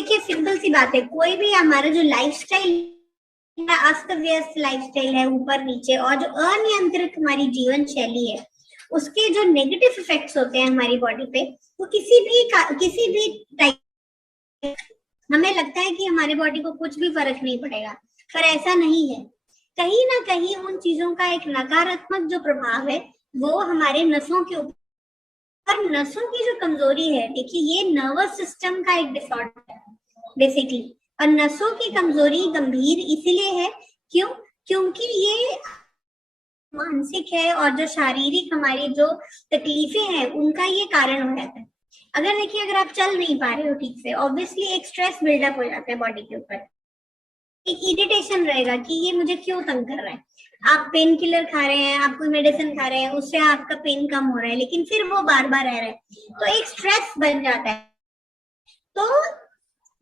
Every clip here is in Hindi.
देखिए सिंपल सी बात है, कोई भी हमारा जो लाइफस्टाइल अस्त व्यस्त लाइफस्टाइल है ऊपर नीचे और जो अनियंत्रित हमारी जीवन शैली है, उसके जो नेगेटिव इफेक्ट्स होते हैं हमारी बॉडी पे, वो किसी भी टाइप, हमें लगता है कि हमारे बॉडी को कुछ भी फर्क नहीं पड़ेगा, पर ऐसा नहीं है। कहीं ना कहीं उन चीजों का एक नकारात्मक जो प्रभाव है वो हमारे नसों के ऊपर, और नसों की जो कमजोरी है, देखिए ये नर्वस सिस्टम का एक डिसऑर्डर है बेसिकली। और नसों की कमजोरी गंभीर इसीलिए है क्योंकि ये मानसिक है और जो शारीरिक हमारी जो तकलीफें हैं उनका ये कारण हो जाता है। अगर देखिए, अगर आप चल नहीं पा रहे हो ठीक से, ऑब्वियसली एक स्ट्रेस बिल्डअप हो जाता है बॉडी के ऊपर, एक इरिटेशन रहेगा कि ये मुझे क्यों तंग कर रहा है। आप पेन किलर खा रहे हैं, आप कोई मेडिसिन खा रहे हैं, उससे आपका पेन कम हो रहा है, लेकिन फिर वो बार बार रह रहा है, तो एक स्ट्रेस बन जाता है। तो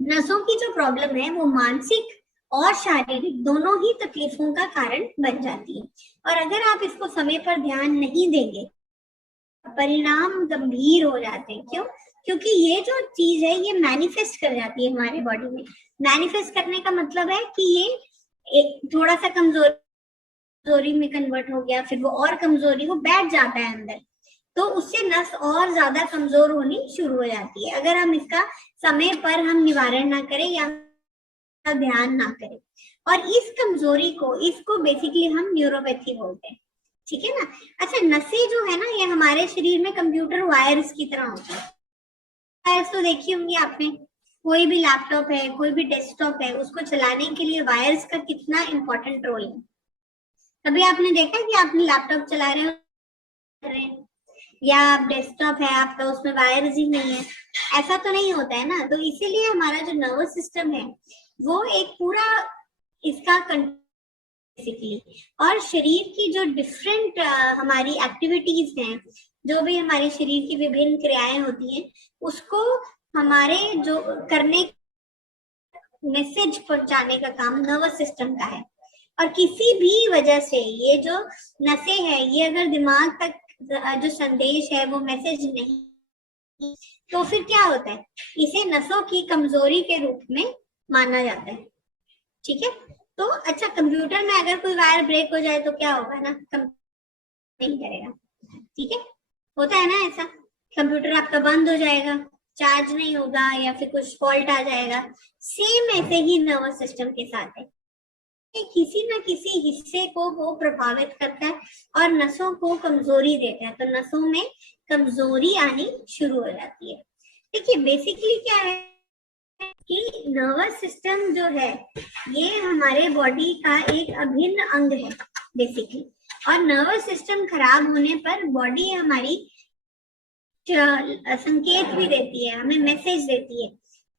नसों की जो प्रॉब्लम है वो मानसिक और शारीरिक दोनों ही तकलीफों का कारण बन जाती है। और अगर आप इसको समय पर ध्यान नहीं देंगे, परिणाम गंभीर हो जाते हैं। क्यों? क्योंकि ये जो चीज है ये मैनिफेस्ट कर जाती है हमारे बॉडी में। मैनिफेस्ट करने का मतलब है कि ये एक थोड़ा सा कमजोरी में कन्वर्ट हो गया, फिर वो और कमजोरी वो बैठ जाता है अंदर, तो उससे नस और ज्यादा कमजोर होनी शुरू हो जाती है अगर हम इसका समय पर हम निवारण ना करें या ध्यान ना करें। और इस कमजोरी को, इसको बेसिकली हम न्यूरोपैथी बोलते हैं, ठीक है ना। अच्छा, नसें जो है ना, ये हमारे शरीर में कंप्यूटर वायर्स की तरह होती है। वायर्स तो देखी होंगी आपने, कोई भी लैपटॉप है, कोई भी डेस्कटॉप है, उसको चलाने के लिए वायर्स का कितना इंपॉर्टेंट रोल है। कभी आपने देखा कि आपने लैपटॉप चला रहे हो या आप डेस्कटॉप है आपका, उसमें वायर्स ही नहीं है? ऐसा तो नहीं होता है ना। तो इसीलिए हमारा जो नर्वस सिस्टम है वो एक पूरा इसका बेसिकली, और शरीर की जो डिफरेंट हमारी एक्टिविटीज हैं, जो भी हमारे शरीर की विभिन्न क्रियाएं होती हैं, उसको हमारे जो करने, मैसेज पहुंचाने का काम नर्वस सिस्टम का है। और किसी भी वजह से ये जो नसें हैं, ये अगर दिमाग तक जो संदेश है वो मैसेज नहीं, तो फिर क्या होता है, इसे नसों की कमजोरी के रूप में माना जाता है, ठीक है। तो अच्छा, कंप्यूटर में अगर कोई वायर ब्रेक हो जाए तो क्या होगा ना, नहीं करेगा, ठीक है, होता है ना ऐसा। कंप्यूटर आपका बंद हो जाएगा, चार्ज नहीं होगा, या फिर कुछ फॉल्ट आ जाएगा। सेम ऐसे ही नर्वस सिस्टम के साथ है, किसी ना किसी हिस्से को वो प्रभावित करता है और नसों को कमजोरी देता है, तो नसों में कमजोरी आनी शुरू हो जाती है। देखिए बेसिकली क्या है कि नर्वस सिस्टम जो है ये हमारे बॉडी का एक अभिन्न अंग है बेसिकली। और नर्वस सिस्टम खराब होने पर बॉडी हमारी संकेत भी देती है, हमें मैसेज देती है,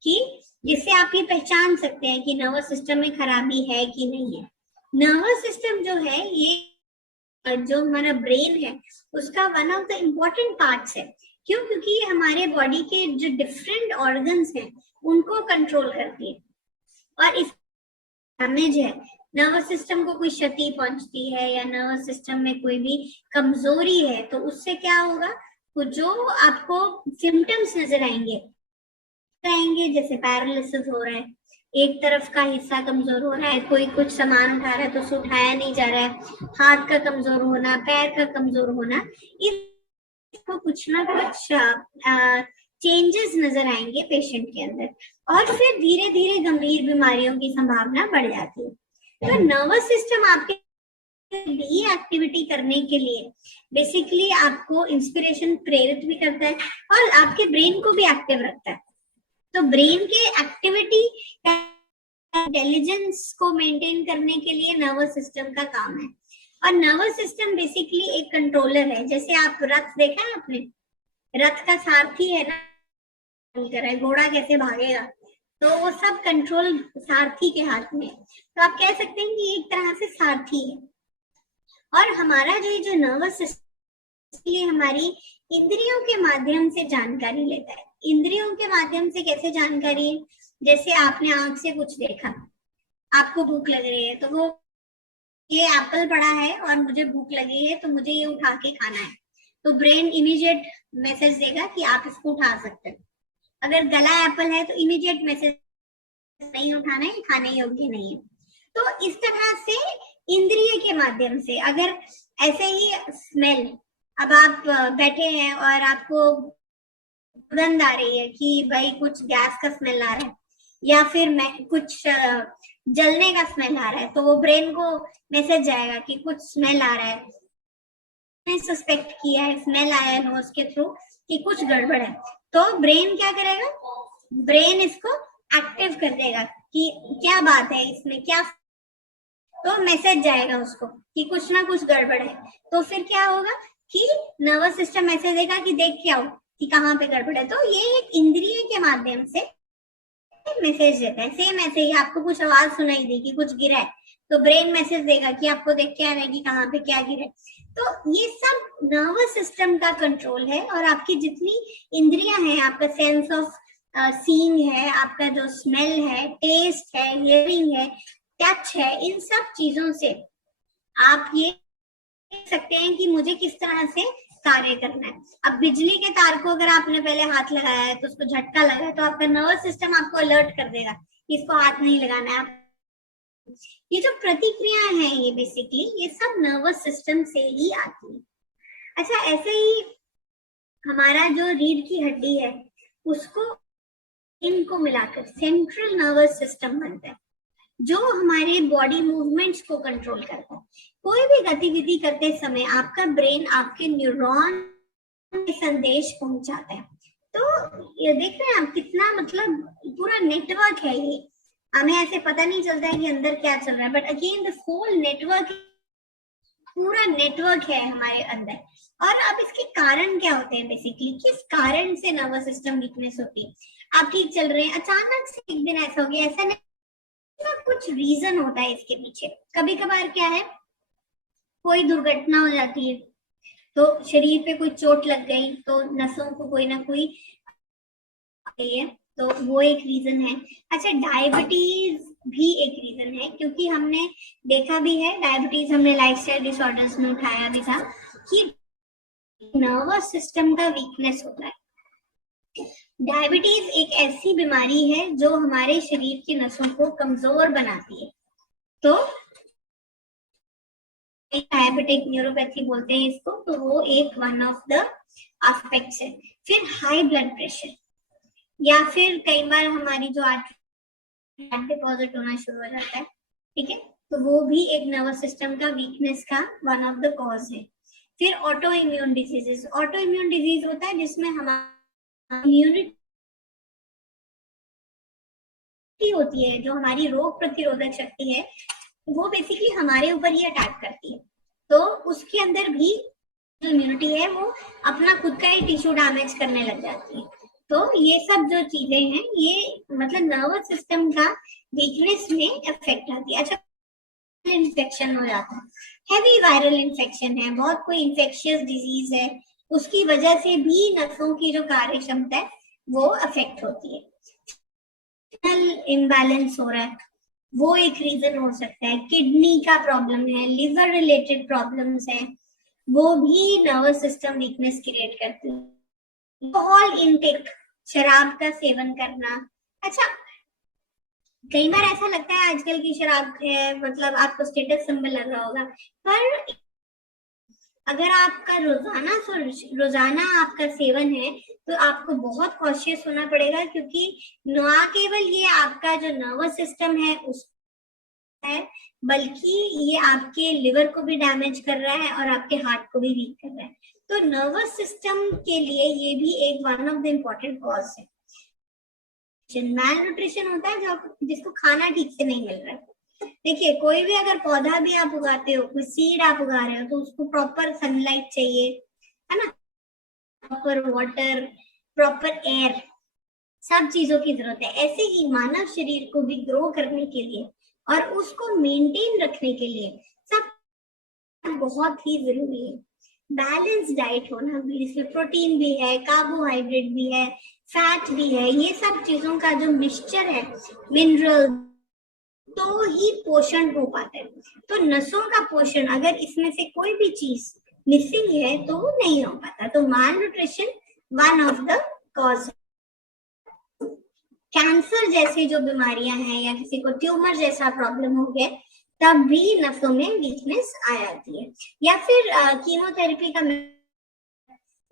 कि जिससे आप ये पहचान सकते हैं कि नर्वस सिस्टम में खराबी है कि नहीं है। नर्वस सिस्टम जो है ये जो हमारा ब्रेन है उसका one of the important parts है। क्यों? क्योंकि ये हमारे बॉडी के जो डिफरेंट ऑर्गन्स हैं उनको कंट्रोल करती है। और इस डैमेज है, नर्वस सिस्टम को कोई क्षति पहुंचती है या नर्वस सिस्टम में कोई भी कमजोरी है, तो उससे क्या होगा, तो जो आपको सिम्टम्स नजर आएंगे जैसे पैरालिसिस हो रहा है, एक तरफ का हिस्सा कमजोर हो रहा है, कोई कुछ सामान उठा रहा है तो उसे उठाया नहीं जा रहा है, हाथ का कमजोर होना, पैर का कमजोर होना, इसको कुछ ना कुछ चेंजेस नजर आएंगे पेशेंट के अंदर, और फिर धीरे धीरे गंभीर बीमारियों की संभावना बढ़ जाती है। तो नर्वस सिस्टम आपके भी एक्टिविटी करने के लिए बेसिकली आपको इंस्पिरेशन प्रेरित भी करता है और आपके ब्रेन को भी एक्टिव रखता है। तो ब्रेन के एक्टिविटी इंटेलिजेंस को मेंटेन करने के लिए नर्वस सिस्टम का काम है। और नर्वस सिस्टम बेसिकली एक कंट्रोलर है। जैसे आप रथ देखा है आपने, रथ का सारथी है ना, घोड़ा कैसे भागेगा, तो वो सब कंट्रोल सारथी के हाथ में। तो आप कह सकते हैं कि एक तरह से सारथी है। और हमारा जो नर्वस सिस्टम हमारी इंद्रियों के माध्यम से जानकारी लेता है। इंद्रियों के माध्यम से कैसे जानकारी है? जैसे आपने आंख से कुछ देखा, आपको भूख लग रही है, तो वो ये एप्पल पड़ा है और मुझे भूख लगी है तो मुझे ये उठा के खाना है, तो ब्रेन इमीडिएट मैसेज देगा कि आप इसको उठा सकते हैं। अगर गला एप्पल है तो इमीडिएट मैसेज नहीं उठाना है, खाने योग्य नहीं है। तो इस तरह से इंद्रिय के माध्यम से, अगर ऐसे ही स्मेल, अब आप बैठे हैं और आपको गंध आ रही है कि भाई कुछ गैस का स्मेल आ रहा है, या फिर कुछ जलने का स्मेल आ रहा है, तो वो ब्रेन को मैसेज जाएगा कि कुछ स्मेल आ रहा है, सस्पेक्ट किया है, स्मेल आया है नोज के थ्रू कि कुछ गड़बड़ है, तो ब्रेन क्या करेगा, ब्रेन इसको एक्टिव कर देगा कि क्या बात है इसमें, क्या, तो मैसेज जाएगा उसको कि कुछ ना कुछ गड़बड़ है। तो फिर क्या होगा कि नर्वस सिस्टम मैसेज देगा कि देख के आओ कि कहाँ पे गड़बड़ है। तो ये एक इंद्रिय के माध्यम से मैसेज देता है। सेम ऐसे ही आपको कुछ आवाज सुनाई दी कि कुछ गिरा है, तो ब्रेन मैसेज देगा कि आपको देख के आना है कि कहाँ पे क्या गिरा है। तो ये सब नर्वस सिस्टम का कंट्रोल है। और आपकी जितनी इंद्रियां हैं, आपका सेंस ऑफ सीइंग है, आपका जो स्मेल है, टेस्ट है, हियरिंग है, टच है, इन सब चीजों से आप ये देख सकते हैं कि मुझे किस तरह से कार्य करना है। अब बिजली के तार को अगर आपने पहले हाथ लगाया है तो उसको झटका लगा है, तो आपका नर्वस सिस्टम आपको अलर्ट कर देगा कि इसको हाथ नहीं लगाना है। ये जो प्रतिक्रिया है, ये बेसिकली ये सब नर्वस सिस्टम से ही आती है। अच्छा, ऐसे ही हमारा जो रीढ़ की हड्डी है, उसको इनको मिलाकर सेंट्रल नर्वस सिस्टम बनता है, जो हमारे बॉडी मूवमेंट्स को कंट्रोल करता है। कोई भी गतिविधि करते समय आपका ब्रेन आपके न्यूरॉन में संदेश पहुंचाता है। तो ये देख रहे हैं आप कितना, मतलब पूरा नेटवर्क है ये, हमें ऐसे पता नहीं चलता है कि अंदर क्या चल रहा है, but again the whole network, पूरा नेटवर्क है हमारे अंदर। और अब इसके कारण क्या होते हैं, बेसिकली किस कारण से नर्वस सिस्टम वीकनेस होती है। आप ठीक चल रहे हैं, अचानक से एक दिन ऐसा हो गया, ऐसा नहीं, कुछ रीजन होता है इसके पीछे। कभी कभार क्या है, कोई दुर्घटना हो जाती है, तो शरीर पे कोई चोट लग गई, तो नसों को कोई ना कोई है, तो वो एक रीजन है। अच्छा, डायबिटीज भी एक रीजन है, क्योंकि हमने देखा भी है, डायबिटीज हमने लाइफस्टाइल डिसऑर्डर्स में उठाया भी था कि नर्वस सिस्टम का वीकनेस होता है। डायबिटीज एक ऐसी बीमारी है जो हमारे शरीर की नसों को कमजोर बनाती है। तो डायबिटिक न्यूरोपैथी बोलते हैं इसको, तो वो एक वन ऑफ द एस्पेक्ट्स है। फिर हाई ब्लड प्रेशर, या फिर कई बार हमारी जो आर्टरी डिपॉजिट होना शुरू हो जाता है, ठीक है, तो वो भी एक नर्वस सिस्टम का वीकनेस का वन ऑफ द कॉज है। फिर auto immune diseases, auto immune disease होता है जिसमें हमारी इम्यूनिटी होती है, जो हमारी रोग प्रतिरोधक शक्ति है, वो बेसिकली हमारे ऊपर ही अटैक करती है। तो उसके अंदर भी जो इम्यूनिटी है वो अपना खुद का ही टिश्यू डैमेज करने लग जाती है। तो ये सब जो चीजें हैं, ये मतलब नर्वस सिस्टम का वीकनेस में इफेक्ट आती है। अच्छा, इन्फेक्शन हो जाता है, हैवी वायरल इन्फेक्शन है, बहुत कोई इन्फेक्शियस डिजीज है, उसकी वजह से भी नसों की जो कार्य क्षमता है वो अफेक्ट होती है। इम्बैलेंस हो रहा है, वो एक रीजन हो सकता है। किडनी का प्रॉब्लम है, लिवर रिलेटेड प्रॉब्लम्स है, वो भी नर्वस सिस्टम वीकनेस क्रिएट करती है। अल्कोहल इनटेक, शराब का सेवन करना। अच्छा, कई बार ऐसा लगता है आजकल की शराब है, मतलब आपको स्टेटस सिंबल लग रहा होगा, पर अगर आपका रोजाना आपका सेवन है तो आपको बहुत कॉशियस होना पड़ेगा, क्योंकि ना केवल ये आपका जो नर्वस सिस्टम है उस है, बल्कि ये आपके लिवर को भी डैमेज कर रहा है और आपके हार्ट को भी वीक कर रहा है। तो नर्वस सिस्टम के लिए ये भी एक one of the important cause है। मैल न्यूट्रिशन होता है जिसको खाना ठीक से नहीं मिल रहा है। देखिए, कोई भी अगर पौधा भी आप उगाते हो, कोई सीड आप उगा रहे हो, तो उसको प्रॉपर सनलाइट चाहिए, है ना, प्रॉपर वाटर, प्रॉपर एयर, सब चीजों की जरूरत है। ऐसे ही मानव शरीर को भी ग्रो करने के लिए और उसको मेंटेन रखने के लिए सब बहुत ही जरूरी है। बैलेंस डाइट होना भी, इसमें प्रोटीन भी है, कार्बोहाइड्रेट भी है, फैट भी है, ये सब चीजों का जो मिक्सचर है, मिनरल, तो ही पोषण हो पाता है। तो नसों का पोषण, अगर इसमें से कोई भी चीज मिसिंग है तो वो नहीं हो पाता। तो malnutrition one of the cause. Cancer जैसी जो बीमारियां हैं या किसी को ट्यूमर जैसा प्रॉब्लम हो गया तब भी नसों में वीकनेस आ जाती है। या फिर कीमोथेरेपी का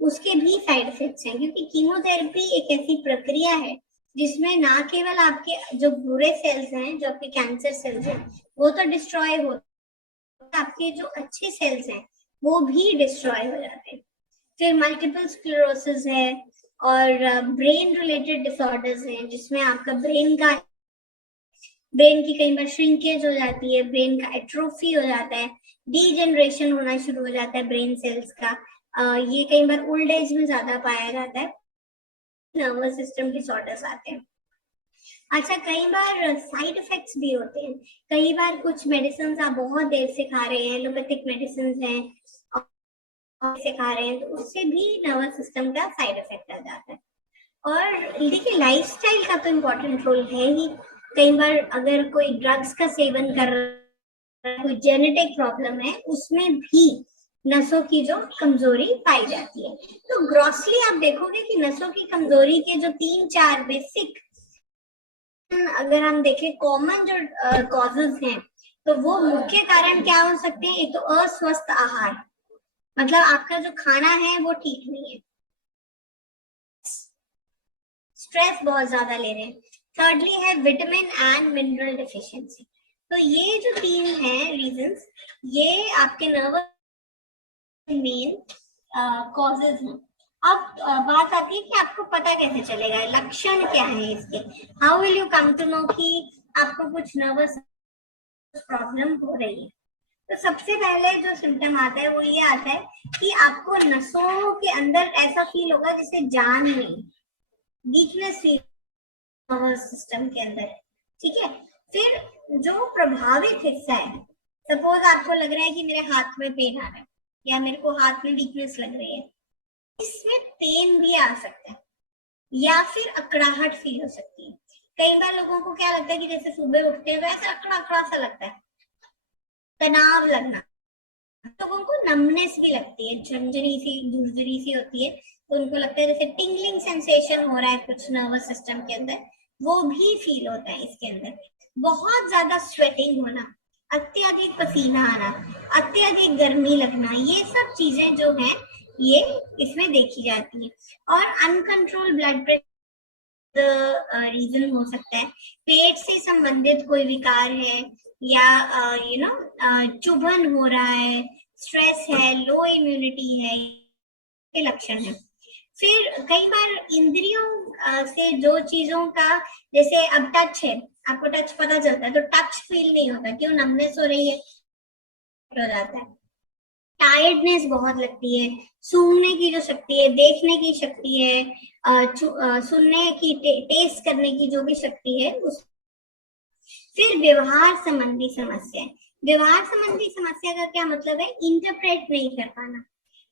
उसके भी साइड इफेक्ट्स हैं, क्योंकि कीमोथेरेपी एक ऐसी प्रक्रिया है जिसमें ना केवल आपके जो बुरे सेल्स हैं, जो आपके कैंसर सेल्स हैं, वो तो डिस्ट्रॉय होते, आपके जो अच्छे सेल्स हैं वो भी डिस्ट्रॉय हो जाते हैं। फिर मल्टीपल स्क्लेरोसिस है और ब्रेन रिलेटेड डिसऑर्डर्स हैं, जिसमें आपका ब्रेन की कई बार श्रिंकेज हो जाती है, ब्रेन का एट्रोफी हो जाता है, डीजेनरेशन होना शुरू हो जाता है ब्रेन सेल्स का। ये कई बार ओल्ड एज में ज्यादा पाया जाता है। नर्वस सिस्टम डिसऑर्डर्स आते हैं। अच्छा, कई बार साइड इफेक्ट्स भी होते हैं। कई बार कुछ मेडिसिन आप बहुत देर से खा रहे हैं, एलोपैथिक मेडिसिन हैं से खा रहे हैं, तो उससे भी नर्वस सिस्टम का साइड इफेक्ट आ जाता है। और देखिए, लाइफस्टाइल का तो इम्पोर्टेंट रोल है ही। कई बार अगर कोई ड्रग्स का सेवन कर रहा है, कोई जेनेटिक प्रॉब्लम है, उसमें भी नसों की जो कमजोरी पाई जाती है। तो ग्रॉसली आप देखोगे कि नसों की कमजोरी के जो 3-4 बेसिक, अगर हम देखें कॉमन जो कॉजेज हैं, तो वो मुख्य कारण क्या हो सकते हैं? एक तो अस्वस्थ आहार, मतलब आपका जो खाना है वो ठीक नहीं है, स्ट्रेस बहुत ज्यादा ले रहे हैं। थर्डली है विटामिन एंड मिनरल डिफिशियंसी। तो ये जो 3 हैं रीजंस, ये आपके नर्वस मेन कॉजेज हैं। अब बात आती है कि आपको पता कैसे चलेगा, लक्षण क्या है इसके, how will you come to know कि आपको कुछ नर्वस प्रॉब्लम हो रही है। तो सबसे पहले जो सिम्टम आता है वो ये आता है कि आपको नसों के अंदर ऐसा फील होगा जैसे जान नहीं, वीकनेस फील नर्वस सिस्टम के अंदर, ठीक है। फिर जो प्रभावित हिस्सा है, सपोज आपको लग रहा है कि मेरे हाथ में पेन आ रहा है या मेरे को हाथ में वीकनेस लग रही है, इसमें पेन भी आ सकता है या फिर अकड़ाहट फील हो सकती है। कई बार लोगों को क्या लगता है कि जैसे सुबह उठते हुए ऐसा अकड़ा अकड़ा सा लगता है, तनाव लगना, लोगों को नमनेस भी लगती है, झंझनी सी झुरझुरी सी होती है, तो उनको लगता है जैसे टिंगलिंग सेंसेशन हो रहा है कुछ नर्वस सिस्टम के अंदर, वो भी फील होता है इसके अंदर। बहुत ज्यादा स्वेटिंग होना, अत्यधिक पसीना आना, अत्यधिक गर्मी लगना, ये सब चीजें जो हैं ये इसमें देखी जाती है। और अनकंट्रोल ब्लड प्रेशर रीजन हो सकता है, पेट से संबंधित कोई विकार है या चुभन हो रहा है, स्ट्रेस है, लो इम्यूनिटी है, ये लक्षण है। फिर कई बार इंद्रियों से जो चीजों का, जैसे अब टच है, आपको टच पता चलता है तो टच फील नहीं होता, क्यों? नमनेस हो रही है, हो जाता है। टायर्डनेस बहुत लगती है, सूंघने की जो शक्ति है, देखने की शक्ति है, सुनने की, टेस्ट करने की जो भी शक्ति है उस। फिर व्यवहार संबंधी समस्या। व्यवहार संबंधी समस्या का क्या मतलब है? इंटरप्रेट नहीं कर पाना।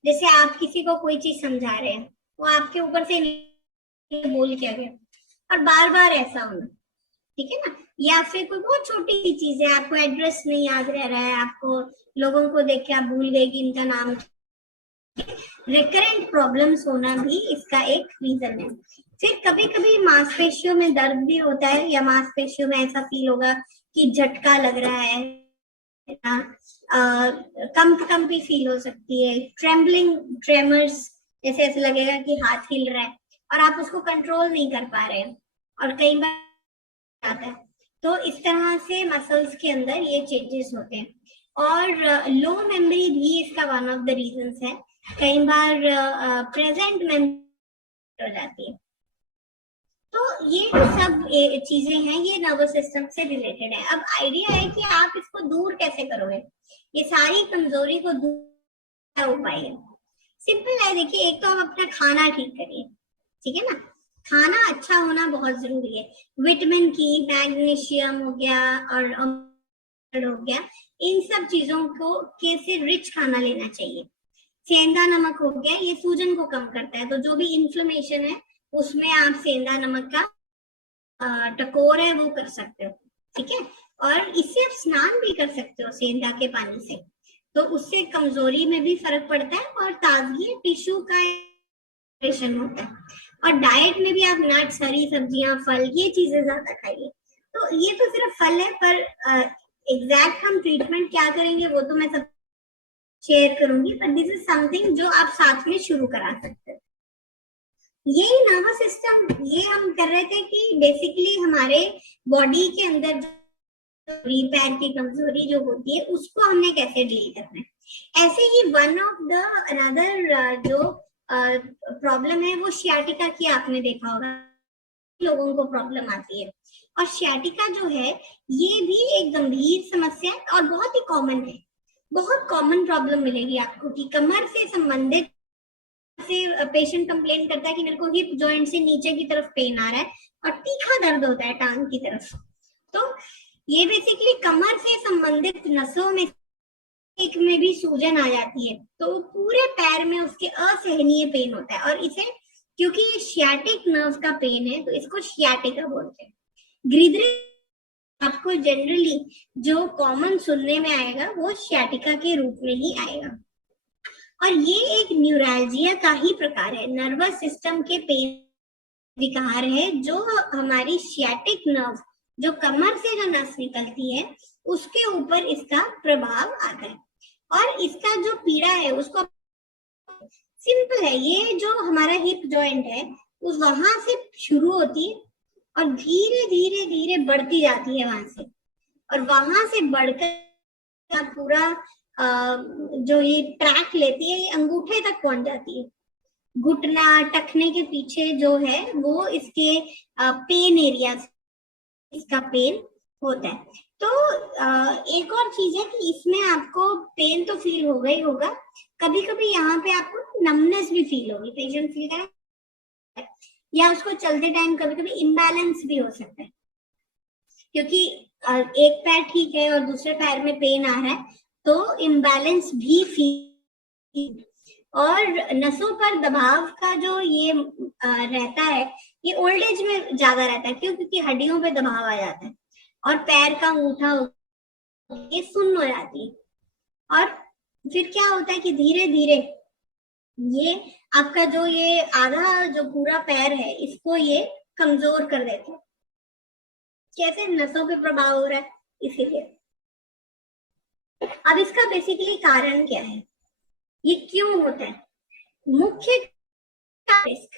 जैसे आप किसी को कोई चीज समझा रहे हैं, वो आपके ऊपर से बोल क्या गया, और बार बार ऐसा होना, ठीक है ना। या फिर कोई बहुत छोटी सी चीज है, आपको एड्रेस नहीं याद रह रहा है, आपको लोगों को देख के आप भूल गए कि इनका नाम। रिकरेंट प्रॉब्लम्स होना भी इसका एक रीजन है। फिर कभी कभी मांसपेशियों में दर्द भी होता है, या मांसपेशियों में ऐसा फील होगा कि झटका लग रहा है, कंपी फील हो सकती है, ट्रेम्बलिंग, ट्रेमर्स, जैसे ऐसे लगेगा कि हाथ हिल रहा है और आप उसको कंट्रोल नहीं कर पा रहे हैं, और कई बार आता है। तो इस तरह से मसल्स के अंदर ये चेंजेस होते हैं। और लो मेमोरी भी इसका वन ऑफ द रीजंस है। कई बार प्रेजेंट मेमोरी हो जाती है। तो ये सब चीजें हैं, ये नर्वस सिस्टम से रिलेटेड है। अब आइडिया है कि आप इसको दूर कैसे करोगे, ये सारी कमजोरी को दूर क्या उपाय है? सिंपल है, देखिए, एक तो आप अपना खाना ठीक करिए, ठीक है ना। खाना अच्छा होना बहुत जरूरी है। विटामिन की, मैग्नीशियम हो गया और हो गया, इन सब चीजों को कैसे रिच खाना लेना चाहिए। सेंधा नमक हो गया, ये सूजन को कम करता है, तो जो भी इन्फ्लेमेशन है उसमें आप सेंधा नमक का टकोर है वो कर सकते हो, ठीक है। और इससे आप स्नान भी कर सकते हो सेंधा के पानी से, तो उससे कमजोरी में भी फर्क पड़ता है और ताजगी टिश्यू का होता है। और डाइट में भी आप नट्स, हरी सब्जियां, फल, ये चीजें ज्यादा खाइए। तो ये तो सिर्फ फल है, पर एग्जैक्ट हम ट्रीटमेंट क्या करेंगे वो तो मैं सब शेयर करूंगी, पर दिस इज समथिंग जो आप साथ में शुरू करा सकते हैं। यही नर्वस सिस्टम, ये हम कर रहे थे कि बेसिकली हमारे बॉडी के अंदर पैर की कमजोरी जो होती है उसको हमने कैसे डील करना है। ऐसे ही वन ऑफ द अनदर जो प्रॉब्लम है वो शियाटिका की, आपने देखा होगा लोगों को प्रॉब्लम आती है। और शियाटिका जो है ये भी एक गंभीर समस्या है और बहुत ही कॉमन है। बहुत कॉमन प्रॉब्लम मिलेगी आपको कि कमर से संबंधित से पेशेंट कंप्लेन करता है कि मेरे को हिप जॉइंट से नीचे की तरफ पेन आ रहा है और तीखा दर्द होता है टांग की तरफ। तो ये बेसिकली कमर से संबंधित नसों में एक में भी सूजन आ जाती है, तो पूरे पैर में उसके असहनीय पेन होता है। और इसे, क्योंकि ये शियाटिक नर्व का पेन है, तो इसको शियाटिका बोलते हैं। ग्रीदरे आपको जनरली जो कॉमन सुनने में आएगा वो शियाटिका के रूप में ही आएगा। और ये एक न्यूरैल्जिया का ही प्रकार है, नर्वस सिस्टम के पेन विकार है, जो हमारी शियाटिक नर्व, जो कमर से जो नस निकलती है, उसके ऊपर इसका प्रभाव आता है। और इसका जो पीड़ा है उसको सिंपल है, ये जो हमारा हिप जॉइंट है उस वहां से शुरू होती है और धीरे धीरे धीरे बढ़ती जाती है वहां से, और वहां से बढ़कर पूरा जो ये ट्रैक लेती है ये अंगूठे तक पहुंच जाती है। घुटना, टखने के पीछे जो है वो इसके पेन एरिया, इसका पेन होता है। तो एक और चीज है कि इसमें आपको पेन तो फील होगा ही होगा, कभी कभी यहाँ पे आपको नमनेस भी फील होगी, पेशेंट फील करें, या उसको चलते टाइम कभी कभी इम्बैलेंस भी हो सकता है, क्योंकि एक पैर ठीक है और दूसरे पैर में पेन आ रहा है, तो इम्बैलेंस भी फील। और नसों पर दबाव का जो ये रहता है, ये ओल्ड एज में ज्यादा रहता है। क्यों? क्योंकि हड्डियों पे दबाव आ जाता है और पैर का अंगूठा ये सुन्न हो जाती है। और फिर क्या होता है कि धीरे धीरे ये आपका जो ये आधा जो पूरा पैर है इसको ये कमजोर कर देते हैं। कैसे? नसों पे प्रभाव हो रहा है, इसीलिए। अब इसका बेसिकली कारण क्या है, ये क्यों होता है? मुख्य रिस्क,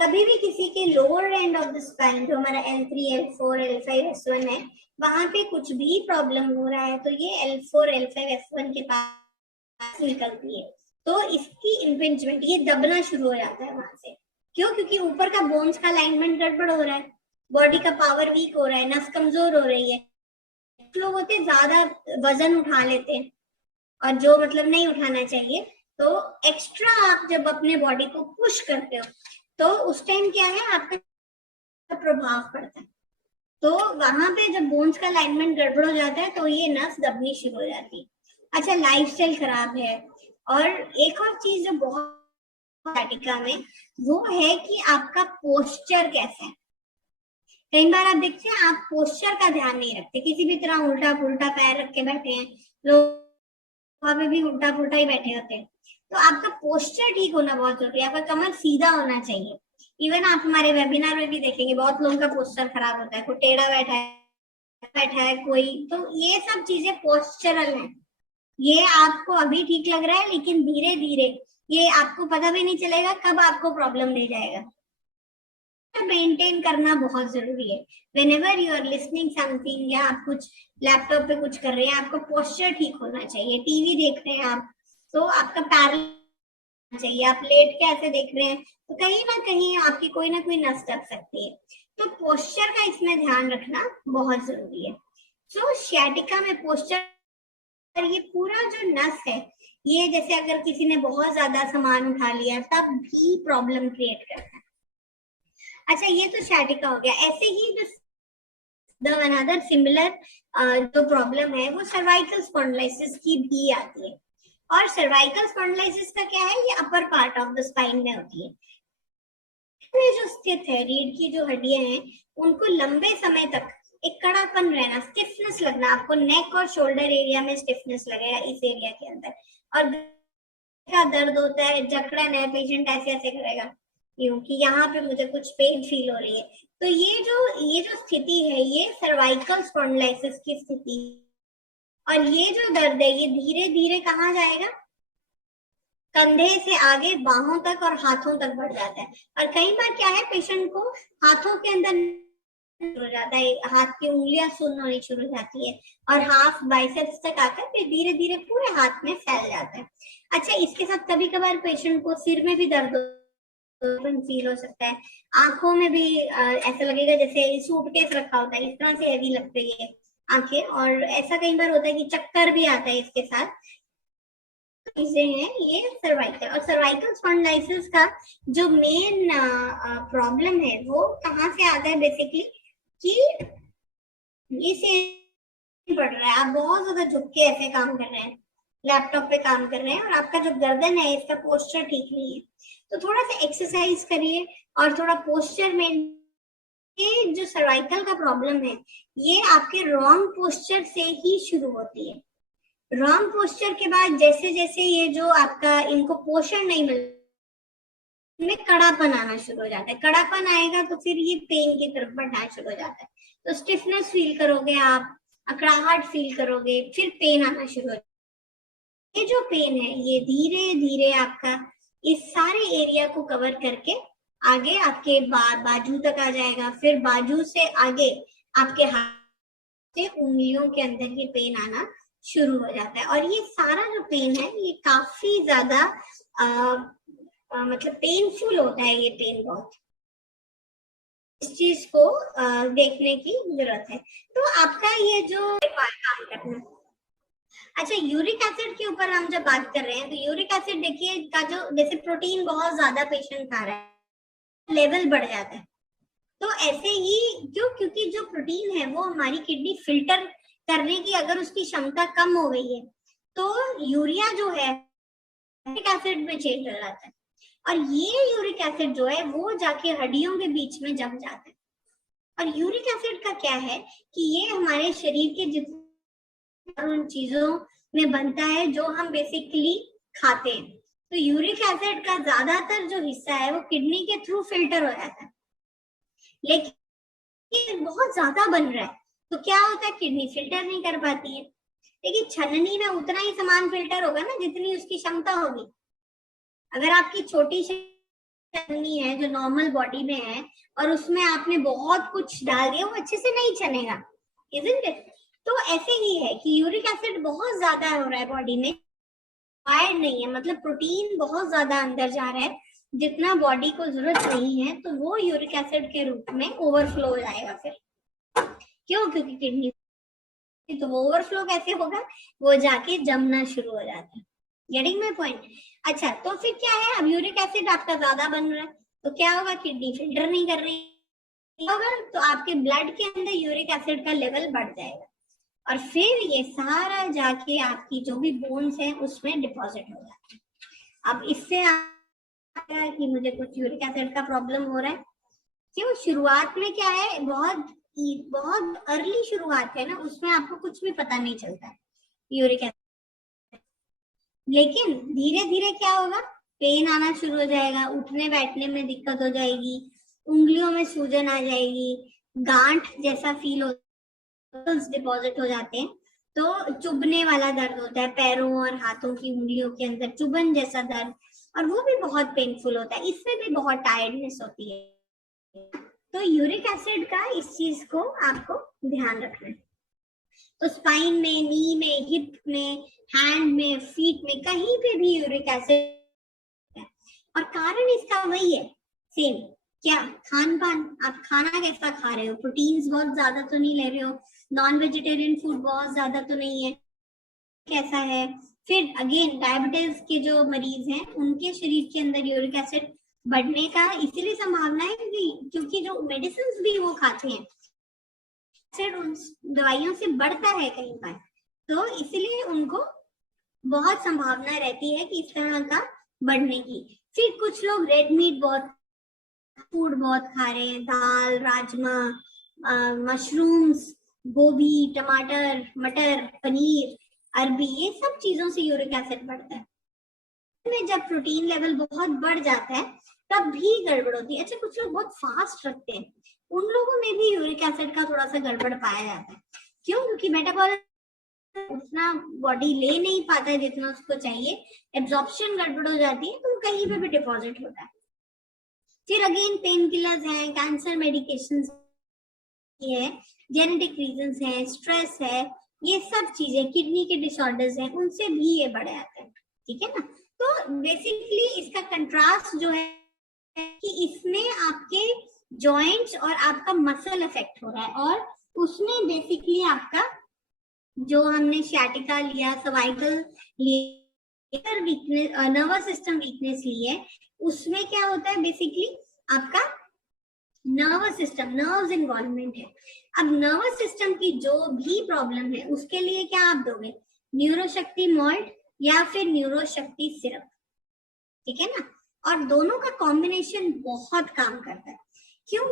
कभी भी किसी के lower end of the spine, जो हमारा L3, L4, L5, S1 है, वहां पे कुछ भी प्रॉब्लम हो रहा है तो ये L4, L5, S1 के पास निकलती है, तो इसकी इम्पिंजमेंट, ये दबना शुरू हो जाता है वहां से। क्यों? क्योंकि ऊपर का बोन्स का अलाइनमेंट गड़बड़ हो रहा है, बॉडी का पावर वीक हो रहा है, नस कमजोर हो रही है। लोग होते ज्यादा वजन उठा लेते हैं और जो मतलब नहीं उठाना चाहिए, तो एक्स्ट्रा आप जब अपने बॉडी को पुश करते हो तो उस टाइम क्या है, आपका प्रभाव पड़ता है। तो वहां पे जब बोन्स का अलाइनमेंट गड़बड़ हो जाता है तो ये नस दबनी शुरू हो जाती है। अच्छा, लाइफस्टाइल खराब है। और एक और चीज जो बहुत शियाटिका में, वो है कि आपका पोस्चर कैसा है। कई बार आप देखते हैं, आप पोस्चर का ध्यान नहीं रखते, किसी भी तरह उल्टा पुल्टा पैर रख के बैठे हैं लोग, वहां पे भी उल्टा पुल्टा ही बैठे होते हैं। तो आपका पोस्चर ठीक होना बहुत जरूरी है, आपका कमर सीधा होना चाहिए। इवन आप हमारे वेबिनार में भी देखेंगे बहुत लोगों का पोस्चर खराब होता है, कोई टेढ़ा बैठा है कोई। तो ये सब चीजें पोस्चरल है, ये आपको अभी ठीक लग रहा है लेकिन धीरे धीरे ये आपको पता भी नहीं चलेगा कब आपको प्रॉब्लम दे जाएगा। मेंटेन करना बहुत जरूरी है। Whenever you are listening something, या आप कुछ लैपटॉप पे कुछ कर रहे हैं, आपका पोस्चर ठीक होना चाहिए। टीवी देख रहे हैं आप, तो आपका पैरल चाहिए। आप लेट के ऐसे देख रहे हैं तो कहीं ना कहीं आपकी कोई ना कोई नस दब सकती है। तो पोस्चर का इसमें ध्यान रखना बहुत जरूरी है। सो शियाटिका में पोस्चर, ये पूरा जो नस है, ये जैसे अगर किसी ने बहुत ज्यादा सामान उठा लिया तब भी प्रॉब्लम क्रिएट करता है। अच्छा, ये तो शियाटिका हो गया। ऐसे ही जो अनदर सिमिलर जो प्रॉब्लम है वो सर्वाइकल स्पॉन्डिलोसिस की भी आती है। और सर्वाइकल स्पॉन्डिलोसिस का क्या है, ये upper part of the spine में होती है। जो स्थित है, रीढ़ की जो हड्डियां हैं उनको लंबे समय तक एक कड़ापन रहना, स्टिफनेस लगना, आपको नेक और शोल्डर एरिया में स्टिफनेस लगेगा इस एरिया के अंदर, और का दर्द होता है, जकड़न है, पेशेंट ऐसे ऐसे करेगा, यूं कि यहाँ पे मुझे कुछ पेन फील हो रही है। तो ये जो स्थिति है, ये सर्वाइकल स्पॉन्डिलाइसिस की स्थिति। और ये जो दर्द है, ये धीरे धीरे कहाँ जाएगा, कंधे से आगे बाहों तक और हाथों तक बढ़ जाता है। और कई बार क्या है, पेशेंट को हाथों के अंदर हो जाता है, हाथ की उंगलियां सुन्न होनी शुरू हो जाती है और हाथ बाइसेप्स तक आकर फिर धीरे धीरे पूरे हाथ में फैल जाता है। अच्छा, इसके साथ कभी कभार पेशेंट को सिर में भी दर्द फील हो सकता है, आंखों में भी ऐसा लगेगा जैसे सूटकेस रखा होता है, इस तरह से हैवी लगती है आंखें। और ऐसा कई बार होता है कि चक्कर भी आता है इसके साथ। चीजें हैं ये सर्वाइकल। और सर्वाइकल स्पॉन्डिलाइसिस का जो मेन प्रॉब्लम है वो कहाँ से आता है बेसिकली, कि इसे बढ़ रहा है, आप बहुत ज्यादा झुक के ऐसे काम कर रहे हैं, लैपटॉप पे काम कर रहे हैं और आपका जो गर्दन है इसका पोस्चर ठीक नहीं है। तो थोड़ा सा एक्सरसाइज करिए और थोड़ा पोस्चर में, ये जो सर्वाइकल का प्रॉब्लम है ये आपके रॉन्ग पोस्चर से ही शुरू होती है। रॉन्ग पोस्चर के बाद जैसे जैसे ये जो आपका इनको पोषण नहीं मिल में कड़ापन आना शुरू हो जाता है, कड़ापन आएगा तो फिर ये पेन की तरफ बढ़ना शुरू हो जाता है। तो स्टिफनेस फील करोगे आप, अकड़ाहट फील करोगे, फिर पेन आना शुरू हो जाएगा। ये जो पेन है ये धीरे धीरे आपका इस सारे एरिया को कवर करके आगे आपके बाजू तक आ जाएगा, फिर बाजू से आगे आपके हाथ से उंगलियों के अंदर ये पेन आना शुरू हो जाता है। और ये सारा जो पेन है ये काफी ज्यादा मतलब पेनफुल होता है, ये पेन बहुत। इस चीज को देखने की जरूरत है। तो आपका ये जो काम करना, अच्छा यूरिक एसिड के ऊपर हम जब बात कर रहे हैं तो यूरिक एसिड देखिए का जो, जैसे प्रोटीन बहुत ज्यादा पेशेंट खा रहा है, लेवल बढ़ जाता है। तो ऐसे ही क्यों, क्योंकि जो प्रोटीन है वो हमारी किडनी फिल्टर करने की अगर उसकी क्षमता कम हो गई है तो यूरिया जो है यूरिक एसिड में चेंज हो जाता है। और ये यूरिक एसिड जो है वो जाके हड्डियों के बीच में जम जाता है। और यूरिक एसिड का क्या है कि ये हमारे शरीर के जितने उन चीजों में बनता है जो हम बेसिकली खाते हैं। तो यूरिक एसिड का ज्यादातर जो हिस्सा है वो किडनी के थ्रू फिल्टर हो जाता है, लेकिन बहुत ज्यादा बन रहा है तो क्या होता है, किडनी फिल्टर नहीं कर पाती है। लेकिन छलनी में उतना ही सामान फिल्टर होगा ना जितनी उसकी क्षमता होगी। अगर आपकी छोटी छलनी है जो नॉर्मल बॉडी में है और उसमें आपने बहुत कुछ डाल दिया, वो अच्छे से नहीं छनेगा, इजंट इट? तो ऐसे ही है कि यूरिक एसिड बहुत ज्यादा हो रहा है बॉडी में, फायर नहीं है, मतलब प्रोटीन बहुत ज्यादा अंदर जा रहा है जितना बॉडी को जरूरत नहीं है, तो वो यूरिक एसिड के रूप में ओवरफ्लो हो जाएगा। फिर क्यों, क्योंकि किडनी, तो वो ओवरफ्लो कैसे होगा, वो जाके जमना शुरू हो जाता है। Getting my point? अच्छा, तो फिर क्या है, अब यूरिक एसिड आपका ज्यादा बन रहा है तो क्या होगा, किडनी फिल्टर नहीं कर रही होगा तो आपके ब्लड के अंदर यूरिक एसिड का लेवल बढ़ जाएगा और फिर ये सारा जाके आपकी जो भी बोन्स है उसमें डिपॉजिट हो जाता है। अब इससे कि मुझे कुछ यूरिक एसिड का प्रॉब्लम हो रहा है, क्यों, शुरुआत में क्या है, बहुत अर्ली शुरुआत है ना, उसमें आपको कुछ भी पता नहीं चलता है यूरिक एसिड। लेकिन धीरे धीरे क्या होगा, पेन आना शुरू हो जाएगा, उठने बैठने में दिक्कत हो जाएगी, उंगलियों में सूजन आ जाएगी, गांठ जैसा फील हो, डिपॉजिट हो जाते हैं। तो चुभने वाला दर्द होता है, पैरों और हाथों की उंगलियों के अंदर चुभन जैसा दर्द, और वो भी बहुत पेनफुल होता है, इससे भी बहुत टायर्डनेस होती है। तो यूरिक एसिड का इस चीज को आपको ध्यान रखना है। तो स्पाइन में, नी में, हिप में, हैंड में, फीट में, कहीं पे भी यूरिक एसिड है। और कारण इसका वही है, सेम, क्या, खान पान, आप खाना कैसा खा रहे हो, प्रोटीन्स बहुत ज्यादा तो नहीं ले रहे हो, नॉन वेजिटेरियन फूड बहुत ज्यादा तो नहीं है, कैसा है। फिर अगेन डायबिटीज के जो मरीज हैं उनके शरीर के अंदर यूरिक एसिड बढ़ने का इसीलिए संभावना है क्योंकि जो मेडिसिन भी वो खाते हैं, एसिड उन दवाइयों से बढ़ता है कई बार, तो इसलिए उनको बहुत संभावना रहती है कि इस तरह का बढ़ने की। फिर कुछ लोग रेड मीट फूड बहुत खा रहे हैं, दाल, राजमा, मशरूम्स, गोभी, टमाटर, मटर, पनीर, अरबी, ये सब चीजों से यूरिक एसिड बढ़ता है। में जब प्रोटीन लेवल बहुत बढ़ जाता है तब भी गड़बड़ होती है। अच्छा, कुछ लोग बहुत फास्ट रखते हैं, उन लोगों में भी यूरिक एसिड का थोड़ा सा गड़बड़ पाया जाता है। क्यों? क्योंकि मेटाबॉलिज्म उतना बॉडी ले नहीं पाता है जितना उसको चाहिए, एब्जॉर्प्शन गड़बड़ हो जाती है, तो कहीं पे भी डिपॉजिट होता है। फिर अगेन पेन किलर्स हैं, कैंसर मेडिकेशन है, जेनेटिक रीजंस है, स्ट्रेस है, ये सब चीजें, किडनी के डिसऑर्डर्स हैं, उनसे भी ये बढ़ जाते हैं। ठीक है ना? तो बेसिकली इसका कंट्रास्ट जो है कि इसमें आपके जॉइंट्स और आपका मसल अफेक्ट हो रहा है, और उसमें बेसिकली आपका जो हमने सियाटिका लिया, सर्वाइकल लिया, वीकनेस, नर्वस सिस्टम वीकनेस ली है, उसमें क्या होता है बेसिकली आपका नर्वस सिस्टम, नर्व्स इन्वॉल्वमेंट है। अब नर्वस सिस्टम की जो भी प्रॉब्लम है उसके लिए क्या आप दोगे? न्यूरोशक्ति मॉल्ट या फिर न्यूरोशक्ति सिरप। ठीक है ना? और दोनों का कॉम्बिनेशन बहुत काम करता है। क्यों?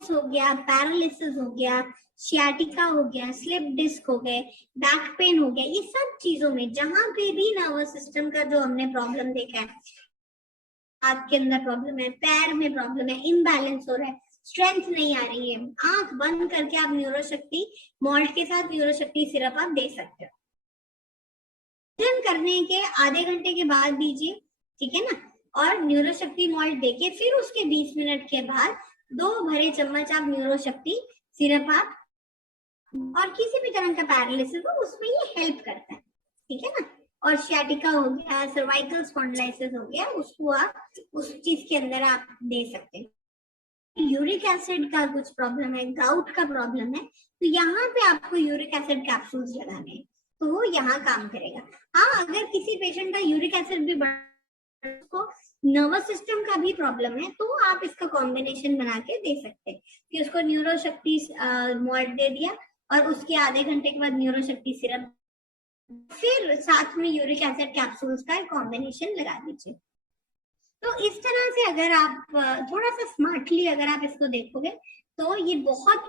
हो गया, पैरालिसिस हो गया, सियाटिका हो गया, स्लिप डिस्क हो गए, बैक पेन हो गया, ये सब चीजों में जहां पे भी नर्वस सिस्टम का जो हमने प्रॉब्लम देखा है, हाथ के अंदर प्रॉब्लम है, पैर में प्रॉब्लम है, इम्बैलेंस हो रहा है, स्ट्रेंथ नहीं आ रही है, आंख बंद करके आप न्यूरोशक्ति मॉल्ट के साथ न्यूरोशक्ति सिरप आप दे सकते हो। भोजन करने के आधे घंटे के बाद दीजिए, ठीक है ना? और न्यूरोशक्ति मॉल्ट देके फिर उसके 20 मिनट के बाद 2 भरे चम्मच आप न्यूरोशक्ति सिरप आप, और किसी भी तरह का पैरालिसिस हो उसमें ये हेल्प करता है। ठीक है ना? और सियाटिका हो गया, सर्वाइकल स्पॉन्डिलाइसिस हो गया, उसको आप उस चीज के अंदर आप दे सकते हैं। यूरिक एसिड का कुछ प्रॉब्लम है, गाउट का प्रॉब्लम है, तो यहाँ पे आपको यूरिक एसिड कैप्सूल्स लगाने हैं, तो वो यहाँ काम करेगा। हाँ, अगर किसी पेशेंट का यूरिक एसिड भी को नर्वस सिस्टम का भी प्रॉब्लम है, तो आप इसका कॉम्बिनेशन बना के दे सकते हैं कि उसको न्यूरोशक्ति मॉल्ट दे दिया और उसके आधे घंटे के बाद न्यूरोशक्ति सिरप, फिर साथ में यूरिक एसिड कैप्सूल्स का कॉम्बिनेशन लगा दीजिए। तो इस तरह से अगर आप थोड़ा सा स्मार्टली अगर आप इसको देखोगे तो ये बहुत